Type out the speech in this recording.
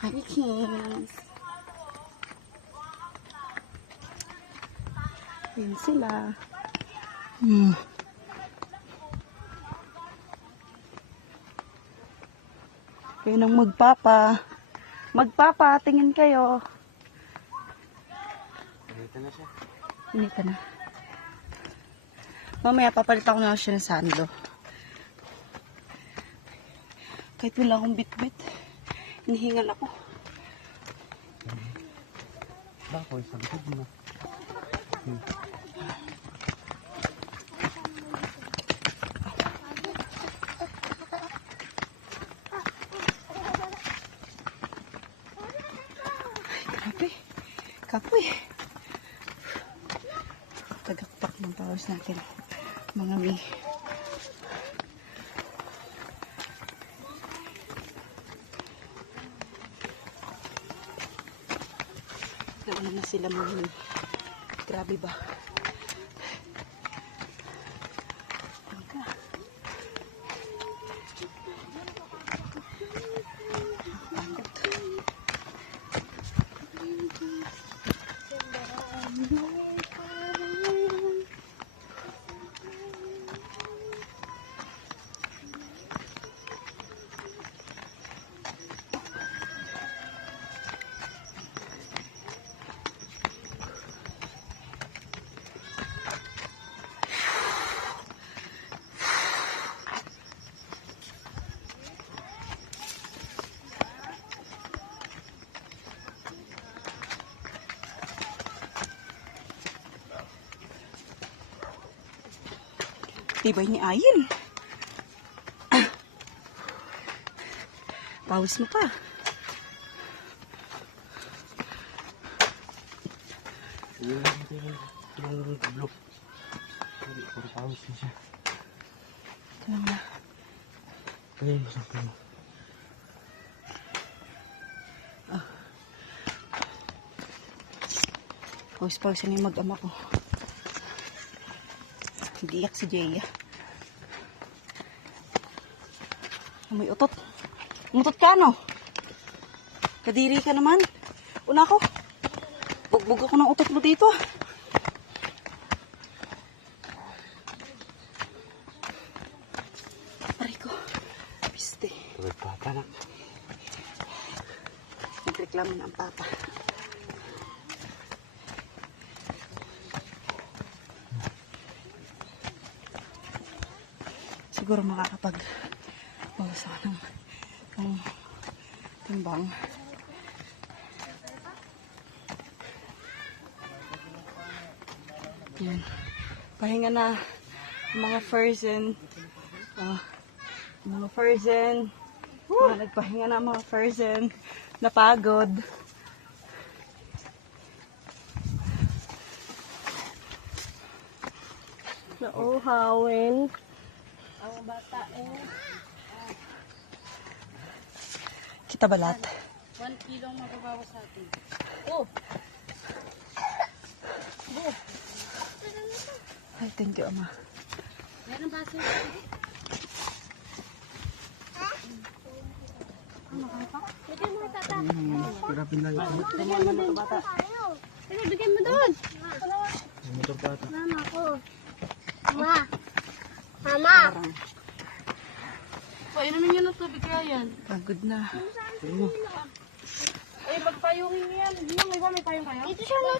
Hi, Kings. Ayan sila. Kayo nang magpapa. Magpapa, tingin kayo. Dito na siya. Inita na. Mamaya papalit ako na siya ng sando. Kahit wala akong bit-bit. Hinihingal ako. Bako, isang likod mo. Ay, grabe. Kapoy. Tagaktak ng powers natin. Mga mi. Nauna na sila mga mi. Grabe ba? Tangka. Tibay ni Ayin. Pawis mo pa. Yung blue. Hindi, puro pawis na siya. Kailangan na. Kaya yung masang pino. Pawis-pawis na yung mag-ama ko. Giyak si Jaya. May utot. Umutot ka, no? Kadiri ka naman. Una ko. Bugbog ako ng utot mo dito. Aray ko. Piste. Tulad papa na. Nagreklamo na ang papa. Siguro makakapag bawas ako ng timbang. Yan. Pahinga na ang mga frozen. Mga frozen. Nagpahinga na ang mga frozen. Napagod. Nauhawin. Ang bata kita balat. 1 kilo ang mababawas sa atin. Oh! Oh! Ay, thank you, Ama. Meron ba siya? Bigyan mo tata. Hirapin lang ito. Bigyan mo din. Sige, bigyan mo doon. Yung motor pata. Mama ko. Mama. Mama. Painumin niyo ng tubig kaya yan. Pagod na. Ay, magpayungin niyan. May payong kayo? Dito siya, no?